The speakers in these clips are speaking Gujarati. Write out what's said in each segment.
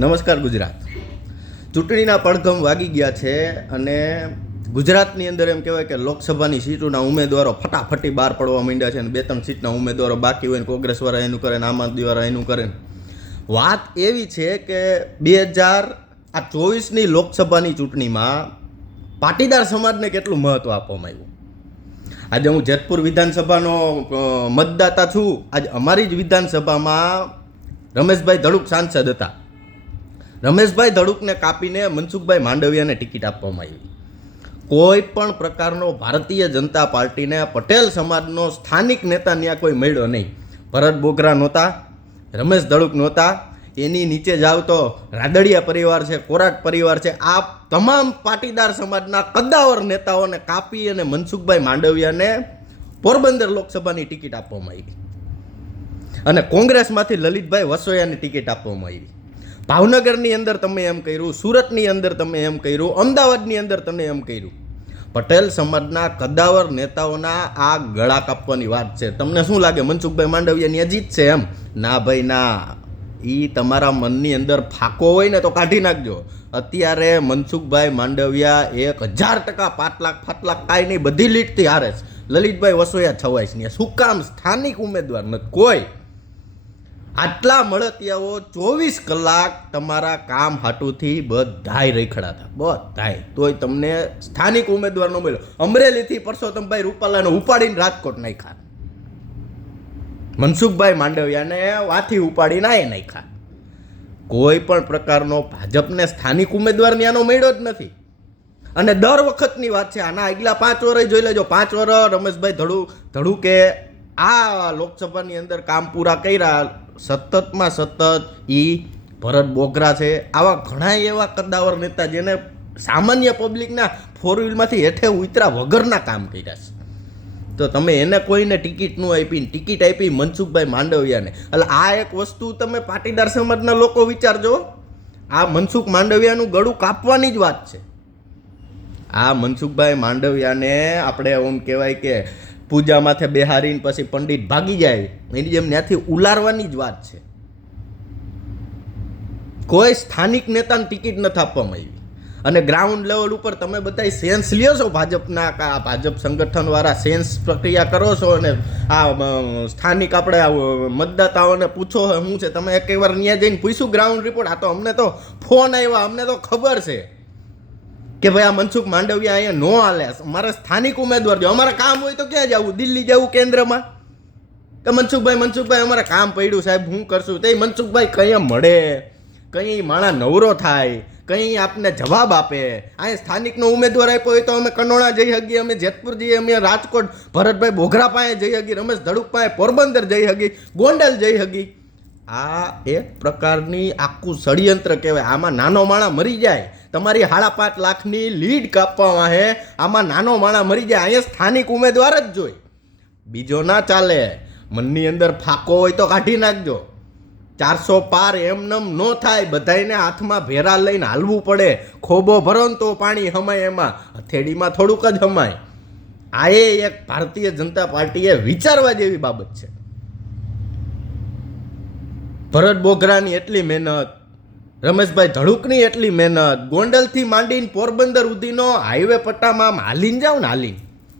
નમસ્કાર ગુજરાત. ચૂંટણીના પડઘમ વાગી ગયા છે અને ગુજરાતની અંદર એમ કહેવાય કે લોકસભાની સીટોના ઉમેદવારો ફટાફટી બહાર પડવા માંડ્યા છે અને બે ત્રણ સીટના ઉમેદવારો બાકી હોય કોંગ્રેસવાળા એનું કરે ને આમ આદમીવાળા એનું કરે વાત એવી છે કે બે હજાર આ ચોવીસની લોકસભાની ચૂંટણીમાં પાટીદાર સમાજને કેટલું મહત્ત્વ આપવામાં આવ્યું? આજે હું જેતપુર વિધાનસભાનો મતદાતા છું. આજે અમારી જ વિધાનસભામાં રમેશભાઈ ધડુક સાંસદ હતા. રમેશભાઈ ધડુકને કાપીને મનસુખભાઈ માંડવિયાને ટિકિટ આપવામાં આવી. કોઈ પણ પ્રકારનો ભારતીય જનતા પાર્ટીને પટેલ સમાજનો સ્થાનિક નેતા ત્યાં કોઈ મળ્યો નહીં. ભરત બોગરા નહોતા, રમેશ ધડુક નહોતા, એની નીચે જાવ તો રાદડિયા પરિવાર છે કોરાટ પરિવાર છે, આ તમામ પાટીદાર સમાજના કદ્દાવર નેતાઓને કાપી અને મનસુખભાઈ માંડવિયાને પોરબંદર લોકસભાની ટિકિટ આપવામાં આવી. અને કોંગ્રેસમાંથી લલિતભાઈ વસોયાની ટિકિટ આપવામાં આવી. ભાવનગરની અંદર તમે એમ કર્યું, સુરતની અંદર તમે એમ કર્યું, અમદાવાદની અંદર તમે એમ કર્યું. પટેલ સમાજના કદાવર નેતાઓના આ ગળા કાપવાની વાત છે. તમને શું લાગે? મનસુખભાઈ માંડવિયાની અજીત છે એમ? ના ભાઈ, ના. એ તમારા મનની અંદર ફાકો હોય ને તો કાઢી નાખજો. અત્યારે મનસુખભાઈ માંડવિયા એક હજાર ટકા પાંચ લાખ કાંઈ નહીં, બધી લીટથી હારે છે. લલિતભાઈ વસોયા છવાઈશ ને શું કામ સ્થાનિક ઉમેદવાર નથી? કોઈ. આટલા મળતિયાઓ ચોવીસ કલાક તમારા કામ હાટુથી બધાય રેખડાતા, બધાય. તોય તમને સ્થાનિક ઉમેદવાર ન મળ્યો અમરેલીથી પરસોત્તમભાઈ રૂપાલાને ઉપાડીને રાજકોટ નાખ્યા. મનસુખભાઈ માંડવિયાને વાથી ઉપાડીને આય નાખ્યા. કોઈ પણ પ્રકારનો ભાજપને સ્થાનિક ઉમેદવાર ત્યાંનો મળ્યો જ નથી. અને દર વખતની વાત છે, આના આગલા પાંચ વર્ષ જોઈ લેજો. પાંચ વર્ષ રમેશભાઈ ધડુ, ધડુકે આ લોકસભાની અંદર કામ પૂરા કર્યા. સતતમાં સતત ઈ ભરત બોગરા છે. આવા ઘણા એવા કદાવર નેતા જેને સામાન્ય પબ્લિકના ફોર વ્હીલમાંથી હેઠે ઉતરા વગરના કામ કર્યા છે. તો તમે એને કોઈને ટિકિટ ન આપી ટિકિટ આપી મનસુખભાઈ માંડવિયાને. એટલે આ એક વસ્તુ તમે પાટીદાર સમાજના લોકો વિચારજો આ મનસુખ માંડવિયાનું ગળું કાપવાની જ વાત છે. આ મનસુખભાઈ માંડવિયાને આપણે એમ કહેવાય કે પૂજા માથે બેહારીને પછી પંડિત ભાગી જાય, એની જેમ ત્યાંથી ઉલારવાની જ વાત છે. કોઈ સ્થાનિક નેતાને ટિકિટ નથી આપવામાં આવી અને ગ્રાઉન્ડ લેવલ ઉપર તમે બધા સેન્સ લ્યો છો ભાજપના આ ભાજપ સંગઠનવાળા સેન્સ પ્રક્રિયા કરો છો અને આ સ્થાનિક આપણે મતદાતાઓને પૂછો શું છે, તમે એક વાર ત્યાં જઈને પૂછ્યું ગ્રાઉન્ડ રિપોર્ટ આ તો અમને તો ફોન આવ્યા, અમને તો ખબર છે. કે ભાઈ આ મનસુખ માંડવિયા અહીંયા નો હાલે. મારે સ્થાનિક ઉમેદવાર જો, અમારે કામ હોય તો ક્યાં જવું? દિલ્હી જવું કેન્દ્રમાં? કે મનસુખભાઈ મનસુખભાઈ, અમારે કામ પડ્યું સાહેબ, હું કરશું? તે મનસુખભાઈ કઈ મળે? કઈ માણા નવરો થાય? કઈ આપને જવાબ આપે? અહીંયા સ્થાનિકનો ઉમેદવાર આપ્યો હોય તો અમે કનોડા જઈ શકીએ, અમે જેતપુર જઈએ, અમે રાજકોટ, ભરતભાઈ બોઘરા પાસે જઈ શકીએ, રમેશ ધડુક પાસે પોરબંદર જઈ શકીએ, ગોંડલ જઈ શકીએ. આ એક પ્રકારની આખું ષડયંત્ર કહેવાય. આમાં નાનો માણા મરી જાય, તમારી સાડા પાંચ લાખની લીડ કાપવામાં હે, આમાં નાનો માણા મરી જાય, અહીંયા સ્થાનિક ઉમેદવાર જ જોઈ. બીજો ના ચાલે, મનની અંદર ફાકો હોય તો કાઢી નાખજો. ચારસો પાર એમનેમ ન થાય, બધાયને હાથમાં ભેરા લઈને હાલવું પડે. ખોબો ભરો તો પાણી હમાય એમાં, હથેળીમાં થોડુંક જ હમાય. આ એક ભારતીય જનતા પાર્ટીએ વિચારવા જેવી બાબત છે. ભરત બોઘરાની એટલી મહેનત, રમેશભાઈ ધડુકની એટલી મહેનત, ગોંડલથી માંડીને પોરબંદર સુધીનો હાઈવે પટ્ટામાં આમ હાલીને જાઓ ને હાલીને.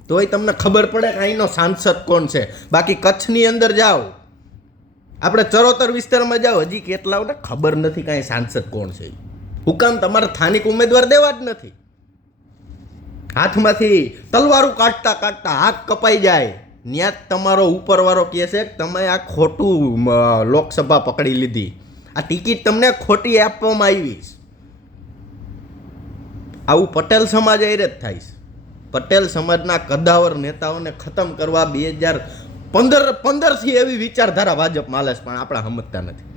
તોય તમને ખબર પડે કે અહીંનો સાંસદ કોણ છે. બાકી કચ્છની અંદર જાઓ. આપણે ચરોતર વિસ્તારમાં જાઓ, હજી કેટલાઓને ખબર નથી કાંઈ સાંસદ કોણ છે. હુકામ તમારે સ્થાનિક ઉમેદવાર દેવા જ નથી. હાથમાંથી તલવારું કાઢતા કાઢતા હાથ કપાઈ જાય. ત્યાં તમારો ઉપરવાળો કહે છે કે તમે આ ખોટું લોકસભા પકડી લીધી. આ ટિકિટ તમને ખોટી આપવામાં આવી આવું પટેલ સમાજ એ જ થાય છે. પટેલ સમાજના કદાવર નેતાઓને ખતમ કરવા બે હજાર પંદર પંદરથી એવી વિચારધારા ભાજપ માલે પણ આપણા સમજતા નથી.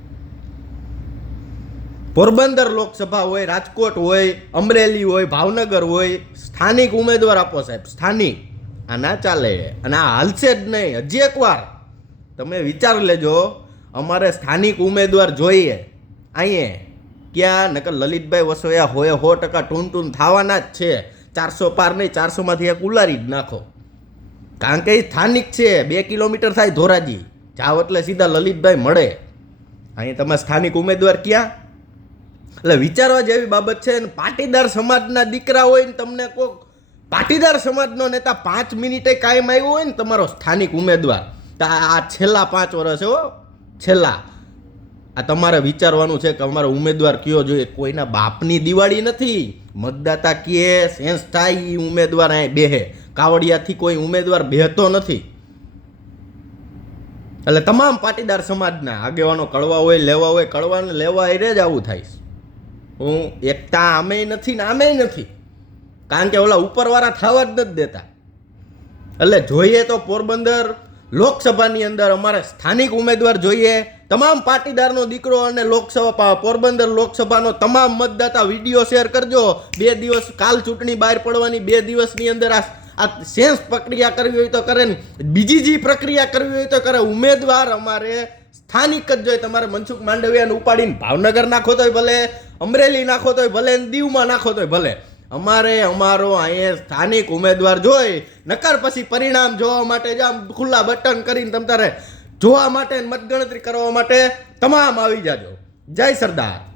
પોરબંદર લોકસભા હોય, રાજકોટ હોય, અમરેલી હોય, ભાવનગર હોય, સ્થાનિક ઉમેદવાર આપો સાહેબ, સ્થાનિક. આ ના ચાલે. અને આ હાલશે જ નહીં. હજી એકવાર તમે વિચાર લેજો. અમારે સ્થાનિક ઉમેદવાર જોઈએ. અહીંયા ક્યાં? નકર લલિતભાઈ વસોયા હોય સો ટકા ટૂન ટૂન થવાના જ છે. ચારસો પાર નહીં, ચારસોમાંથી એક ઉલારી જ નાખો. કારણ કે એ સ્થાનિક છે. બે કિલોમીટર થાય ધોરાજી. જાઓ એટલે સીધા લલિતભાઈ મળે. અહીં તમે સ્થાનિક ઉમેદવાર ક્યાં? એટલે વિચારવા જેવી બાબત છે પાટીદાર સમાજના દીકરા હોય ને, તમને કોક પાટીદાર સમાજનો નેતા પાંચ મિનિટે કાયમ આવ્યો હોય ને તમારો સ્થાનિક ઉમેદવાર, તો આ છેલ્લા પાંચ વર્ષ હો, છેલ્લા. આ તમારે વિચારવાનું છે કે અમારો ઉમેદવાર કયો જોઈએ? કોઈના બાપની દિવાળી નથી. મતદાતા કીએ, સેન્સ થાય એ ઉમેદવાર અહીં બેહે. કાવડિયાથી કોઈ ઉમેદવાર બેહતો નથી. એટલે તમામ પાટીદાર સમાજના આગેવાનો કડવા હોય, લેવા હોય, કળવાને લેવા એ જ આવું થાય હું એકતા આમેય નથી ને આમેય નથી. કારણ કે ઓલા ઉપરવાળા થવા જ નથી દેતા. એટલે જોઈએ તો પોરબંદર લોકસભાની અંદર અમારે સ્થાનિક ઉમેદવાર જોઈએ, તમામ પાટીદારનો દીકરો અને લોકસભા પોરબંદર લોકસભાનો તમામ મતદાતા વીડિયો શેર કરજો. બે દિવસ કાલ ચૂંટણી બહાર પડવાની, બે દિવસની અંદર આ આ સેન્સ પ્રક્રિયા કરવી હોય તો કરે ને, બીજી જે પ્રક્રિયા કરવી હોય તો કરે. ઉમેદવાર અમારે સ્થાનિક જ જોઈએ. તમારે મનસુખ માંડવિયાને ઉપાડીને ભાવનગર નાખો તોય ભલે, અમરેલી નાખો તોય ભલે દીવમાં નાખો તોય ભલે. અમારે અમારો અહીંયા સ્થાનિક ઉમેદવાર જોઈ, નકર પછી પરિણામ જોવા માટે જ આમ ખુલ્લા બટન કરીને તમ તારે જોવા માટે મતગણતરી કરવા માટે તમામ આવી જાજો. જય સરદાર.